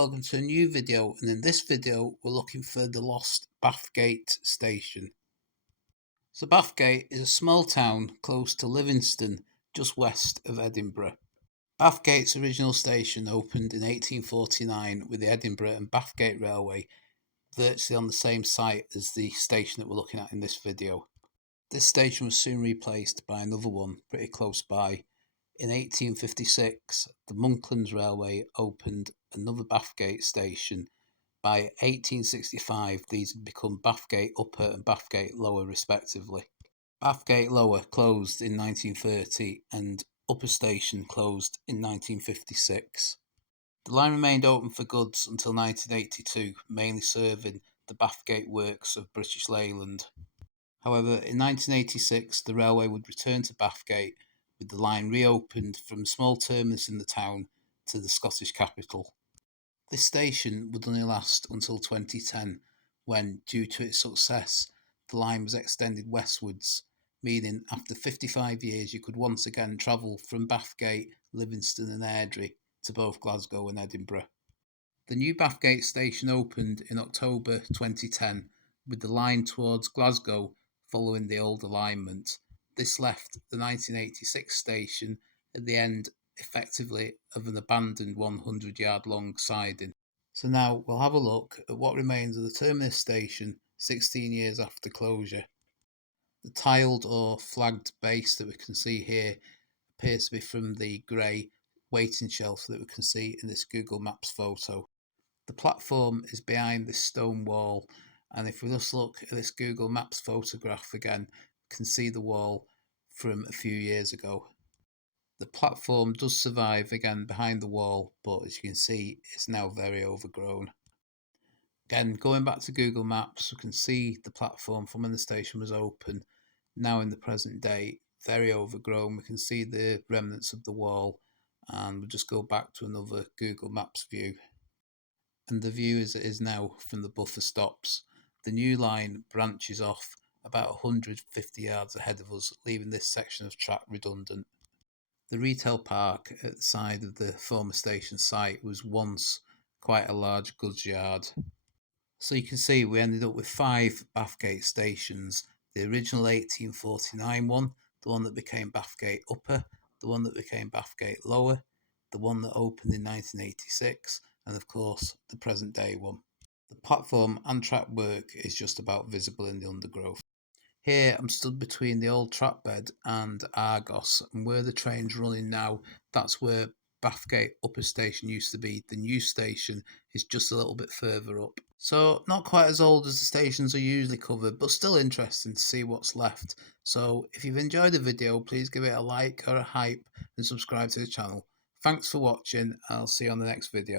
welcome to a new video, and in this video we're looking for the lost Bathgate Station. So Bathgate is a small town close to Livingston, just west of Edinburgh. Bathgate's original station opened in 1849 with the Edinburgh and Bathgate Railway virtually on the same site as the station that we're looking at in this video. This station was soon replaced by another one pretty close by. In 1856, the Monklands Railway opened another Bathgate station. By 1865, these had become Bathgate Upper and Bathgate Lower respectively. Bathgate Lower closed in 1930 and Upper Station closed in 1956. The line remained open for goods until 1982, mainly serving the Bathgate works of British Leyland. However, in 1986, the railway would return to Bathgate, with the line reopened from a small terminus in the town to the Scottish capital. This station would only last until 2010, when, due to its success, the line was extended westwards, meaning after 55 years you could once again travel from Bathgate, Livingston and Airdrie to both Glasgow and Edinburgh. The new Bathgate station opened in October 2010, with the line towards Glasgow following the old alignment. This left the 1986 station at the end effectively of an abandoned 100-yard long siding. So now we'll have a look at what remains of the terminus station 16 years after closure. The tiled or flagged base that we can see here appears to be from the grey waiting shelf that we can see in this Google Maps photo. The platform is behind this stone wall, and if we just look at this Google Maps photograph again, we can see the wall from a few years ago. The platform does survive again behind the wall, but as you can see, it's now very overgrown. Again, going back to Google Maps, we can see the platform from when the station was open. Now in the present day, very overgrown. We can see the remnants of the wall, and we'll just go back to another Google Maps view. And the view as it is now from the buffer stops. The new line branches off about 150 yards ahead of us, leaving this section of track redundant. The retail park at the side of the former station site was once quite a large goods yard. So you can see we ended up with 5 Bathgate stations. The original 1849 one, the one that became Bathgate Upper, the one that became Bathgate Lower, the one that opened in 1986, and of course the present day one. The platform and track work is just about visible in the undergrowth. Here I'm stood between the old track bed and Argos, and where the train's running now, that's where Bathgate Upper Station used to be. The new station is just a little bit further up. So not quite as old as the stations are usually covered, but still interesting to see what's left. So if you've enjoyed the video, please give it a like or a hype and subscribe to the channel. Thanks for watching, and I'll see you on the next video.